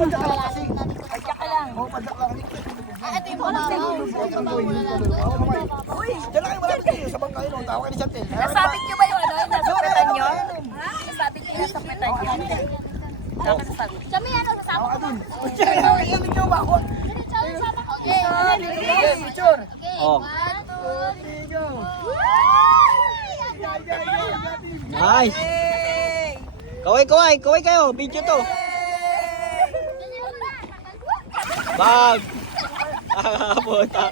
Padyak ka lang. Oo, padyak lang. Ito yung pamabaw. Uy, dyan lang kayo malapit kayo. Sa bangka yun. Tawa kayo ni Chantel. Nasabit nyo ba yung ano? Yung nasapitan nyo? Nasabit nyo yung nasapitan nyo? Kami ano, sasama ko ba? Iyan nyo ba ako? Okay. Okay, picture. Oh. 1, 2, 3, go. Nice. Kaway kayo. Video to. Bag. Puta.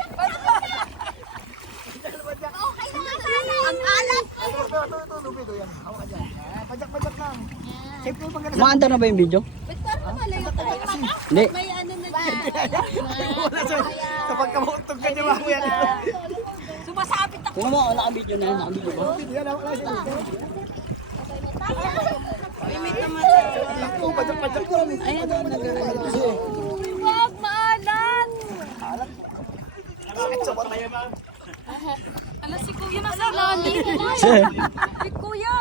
Ang alat! Ito, lupito yan. Hawa ka dyan. Padyak lang. Siyempre yung pagkakasal. Maanda na ba yung video? Hindi. May ano na Wala siya. Sa pagkamutog ka niya ba yan? Sumasabit ako. Kung mo, naka-video na yan. Naka-video ba? Yan, hawa ka siya. Limit naman sa... Ako, padyak yan. Ayan ang Wag, maalat! Ala, si Kuya nasa ilalim. Si Kuya.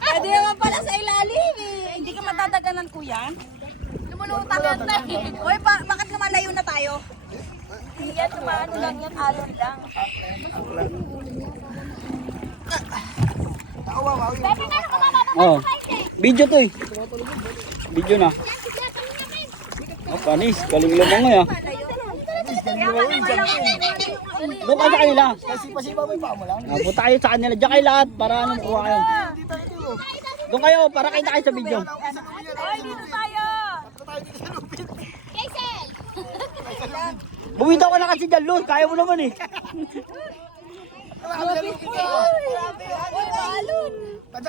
Pwede naman pala sa ilalim eh. Hindi ka matadaganan, Kuya. Lumulutang yan na eh. Uy, bakit naman layo na tayo? Yan, tumaano lang yan. Alon lang. Oh. Video to eh. Video na. Oh, panis. Galing lumangoy ah. Doon ka sa kanila. Pasipa mo yung paa mo lang. Punta kayo sa kanila. Diyan kayo lahat para ano kuha kayo. Doon kayo para kita kayo sa video. Ay, dito tayo. Bumitaw ka na kasi dyan, Luz. Kaya mo naman eh.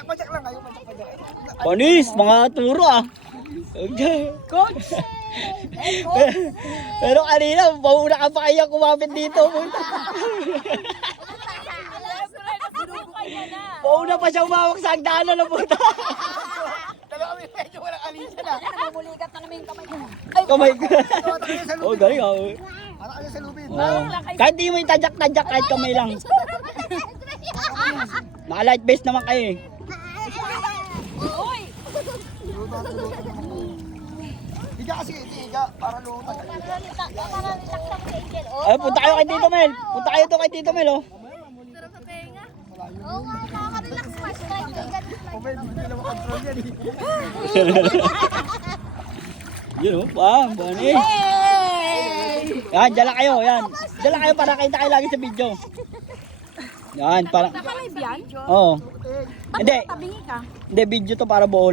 Padyak lang kayo. Padyak. Panis, mga turo ah. Coach! Pero kanina, mauna ka pa kaya kumapit dito. Mauna pa siya umawak sa hagdanan na puta. Dalawa kami medyo walang alisa na. Namuligat na namin yung kamay ko. Kamay ko. Oh, galing ah. Para kayo sa lubid. Kahit di mo itajak-tajak, kahit kamay lang. Naka-light base naman kayo eh. Uy! Higa kasi kayo, higa. Para lutan. Ay, punta kayo kay Tito Mel. Punta kayo doon kay Tito Mel oh. Oo nga, nakaka-relax pa siya. Hindi na makontrol yan eh. Yun oh, panis. Yan, dyan lang kayo, yan. Dyan lang kayo para kita kayo lagi sa video. Yan, para... Nakalive yan? Oo. Ba't Hindi. tabingi ka? Hindi, video to para buo lang.